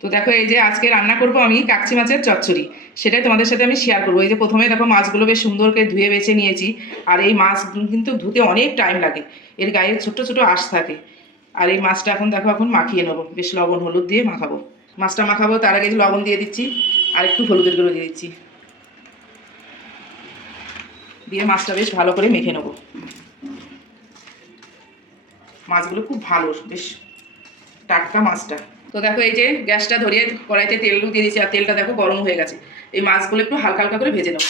তো দেখো এই যে আজকে রান্না করব আমি কাকচি মাছের চচ্চড়ি, সেটাই তোমাদের সাথে আমি শেয়ার করবো। এই যে প্রথমে দেখো মাছগুলো বেশ সুন্দর করে ধুয়ে বেছে নিয়েছি। আর এই মাছ কিন্তু ধুতে অনেক টাইম লাগে, এর গায়ে ছোট ছোট আঁশ থাকে। আর এই মাছটা এখন দেখো এখন মাখিয়ে নেবো, বেশ লবণ হলুদ দিয়ে মাখাবো। মাছটা মাখাবো তার আগে লবণ দিয়ে দিচ্ছি আর একটু হলুদের গুঁড়ো দিয়ে দিচ্ছি, দিয়ে মাছটা বেশ ভালো করে মেখে নেবো। মাছগুলো খুব ভালো, বেশ টাটকা মাছটা। তো দেখো এই যে গ্যাসটা ধরিয়ে কড়াইতে তেল দিয়ে দিয়েছি, আর তেলটা দেখো গরম হয়ে গেছে। এই মাছগুলো একটু হালকা হালকা করে ভেজে নেব।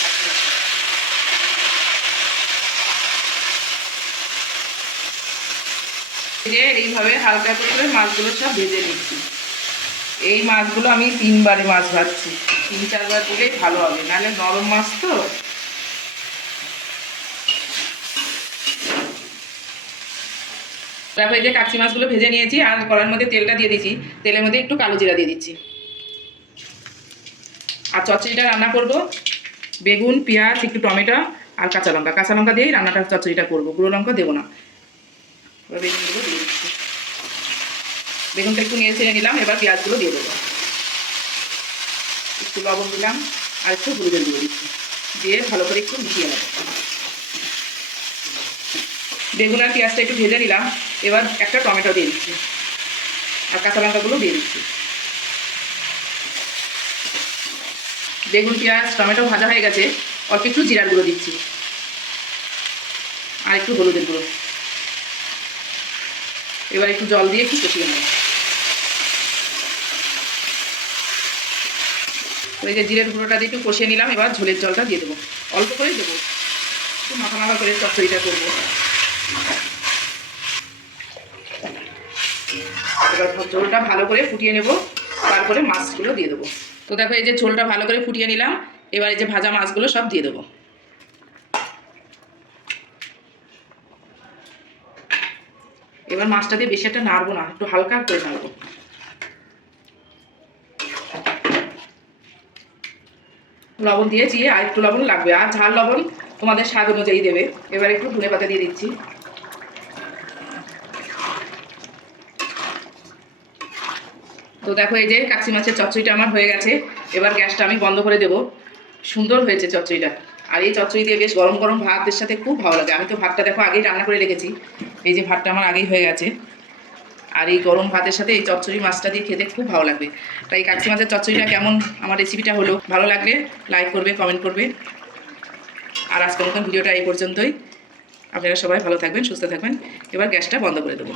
এই যে এইভাবে হালকা করে মাছগুলো সব ভেজে নিচ্ছি। এই মাছগুলো আমি 3বারে মাছ ভাজছি, 3-4বার দিলেই ভালো হবে, নাহলে নরম মাছ তো। তারপর এই যে কাচ্চি মাছগুলো ভেজে নিয়েছি আর কড়ার মধ্যে তেলটা দিয়ে দিয়েছি। তেলের মধ্যে একটু কালো জিরা দিয়ে দিচ্ছি। আর চচ্চড়িটা রান্না করব বেগুন, পেঁয়াজ, একটু টমেটো আর কাঁচা লঙ্কা দিয়েই রান্নাটা চচ্চড়িটা করবো, গুঁড়ো লঙ্কা দেবো না। এবার বেগুনগুলো দিয়ে দিচ্ছি, বেগুনটা একটু নিয়ে ছেড়ে নিলাম। এবার পেঁয়াজগুলো দিয়ে দেবো, একটু লবণ দিলাম আর একটু হলুদের গুঁড়ো দিচ্ছি, দিয়ে ভালো করে একটু মিশিয়ে নেব। বেগুন আর পেঁয়াজটা একটু ভেজে নিলাম। এবার একটা টমেটো দিয়ে দিচ্ছি আর কাঁচা লঙ্কাগুলো দিয়ে দিচ্ছি। বেগুন, পেঁয়াজ, টমেটো ভাজা হয়ে গেছে। অল্প একটু জিরার গুঁড়ো দিচ্ছি আর একটু হলুদের গুঁড়ো। এবার একটু জল দিয়ে একটু কষিয়ে নেব। ওই যে জিরের গুঁড়োটা দিয়ে একটু কষিয়ে নিলাম। এবার ঝোলের জলটা দিয়ে দেবো, অল্প করেই দেবো, একটু মাখা মাখা করে চচ্চড়িটা করবো। এবার ঝোলটা ভালো করে ফুটিয়ে নেব, তারপরে মাছগুলো দিয়ে দেবো। তো দেখো এই যে ঝোলটা ভালো করে ফুটিয়ে নিলাম। এবার এই যে ভাজা মাছগুলো সব দিয়ে দেবো। এবার মাছটা দিয়ে বেশি একটা নাড়বো না, একটু হালকা করে নাড়বো। লবণ দিয়েছি, আর একটু লবণ লাগবে, আর ঝাল লবণ তোমাদের স্বাদ অনুযায়ী দেবে। এবার একটু ধনেপাতা দিয়ে দিচ্ছি। তো দেখো এই যে কাচ্চি মাছের চচ্চড়িটা আমার হয়ে গেছে। এবার গ্যাসটা আমি বন্ধ করে দেবো। সুন্দর হয়েছে চচ্চড়িটা। আর এই চচ্চড়ি দিয়ে বেশ গরম গরম ভাতের সাথে খুব ভালো লাগে। আমি তো ভাতটা দেখো আগেই রান্না করে রেখেছি, এই যে ভাতটা আমার আগেই হয়ে গেছে। আর এই গরম ভাতের সাথে এই চচ্চড়ি মাছটা দিয়ে খেতে খুব ভালো লাগবে। তাই কাচ্চি মাছের চচ্চড়িটা কেমন আমার রেসিপিটা হলো, ভালো লাগলে লাইক করবে, কমেন্ট করবে। আর আজকের মতন ভিডিওটা এই পর্যন্তই। আপনারা সবাই ভালো থাকবেন, সুস্থ থাকবেন। এবার গ্যাসটা বন্ধ করে দেবো।